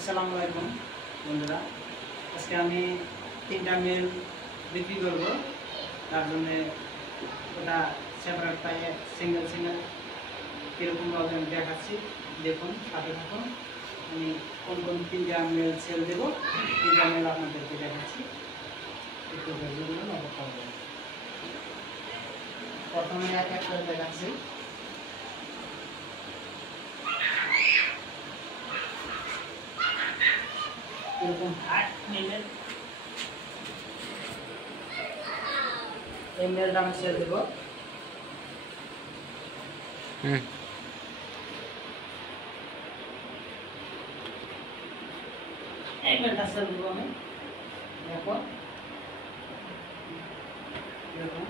আসসালামু আলাইকুম বন্ধুরা, আজকে আমি 3টা মেল বিক্রি করব। তার জন্য ওটা সেপারেট পাইয়ে সিঙ্গেল সিঙ্গেল কীরকমভাবে আমি দেখাচ্ছি, দেখুন সাথে থাকুন। আমি কোন কোন 3টা মেল সেল দেবো, 3টা মেল আপনাদেরকে দেখাচ্ছি, একটু ধৈর্যগুলো নজর করবেন। প্রথমে এক এক করে দেখাচ্ছি। এরকম হাট মেলের এই মেলটা আমি সেল দেবো। এই মেলটা সেল দেবো আমি। দেখো এরকম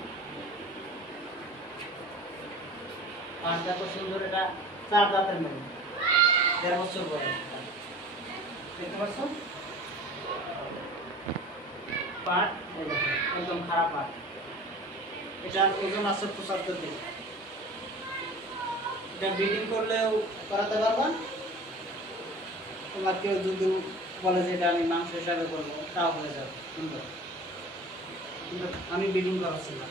আর দেখো সুন্দর, এটা 4 দাঁতের মেল, 1.5 বছর বয়স। দেখতে পাচ্ছ পাট, একদম খারাপ পাট। এটার ওজন আছে 75 কেজি। এটা ব্রিডিং করলেও করাতে পারবা। তোমার কেউ যদি বলে যে এটা আমি মাংস হিসাবে করবো, তাও হয়ে যাবে সুন্দর, কিন্তু আমি ব্রিডিং করাচ্ছি না।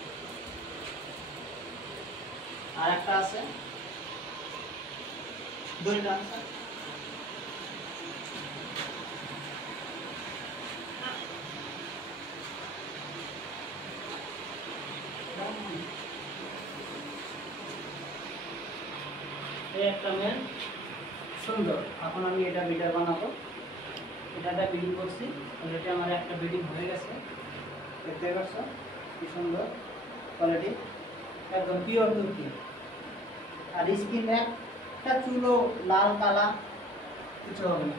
আর একটা আছে দুইটা আছে, একটা মেল সুন্দর। এখন আমি এটা বিটার বানাবো। এটা ব্রিডিং করছি, অলরেডি আমার একটা ব্রিডিং হয়ে গেছে। দেখতে পাচ্ছ কি সুন্দর কোয়ালিটি, একদম পিওর তুর্কি। আর স্কিন একটা চুলো লাল কালা কিছু হবে না।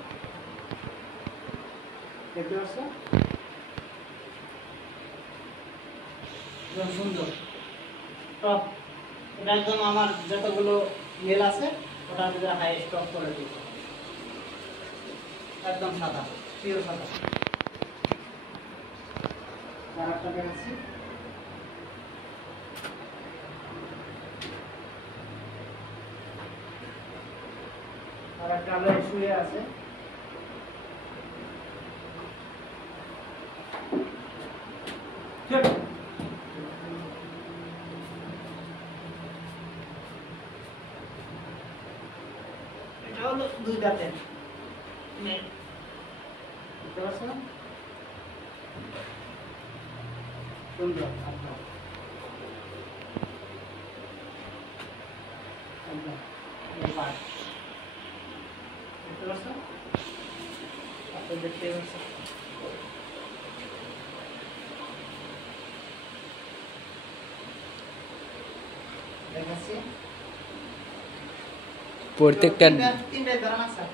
দেখতে পাচ্ছ একদম সুন্দর টপ। এটা একদম আমার যতগুলো মেল আছে ওটার মধ্যে হাইয়েস্ট টপ কোয়ালিটি, একদম সাদা, পিওর সাদা। আর একটা দেখাচ্ছি, আর একটা আলো শুয়ে আছে। এটা হলো 2 দাঁতের মেল, দেখতে পাচ্ছ না সুন্দর। একদম এই পাট দেখতে পাচ্ছ, আপনি দেখতে পাচ্ছ। দেখাচ্ছি প্রত্যেকটা 3টাই দাঁড়ান আছে।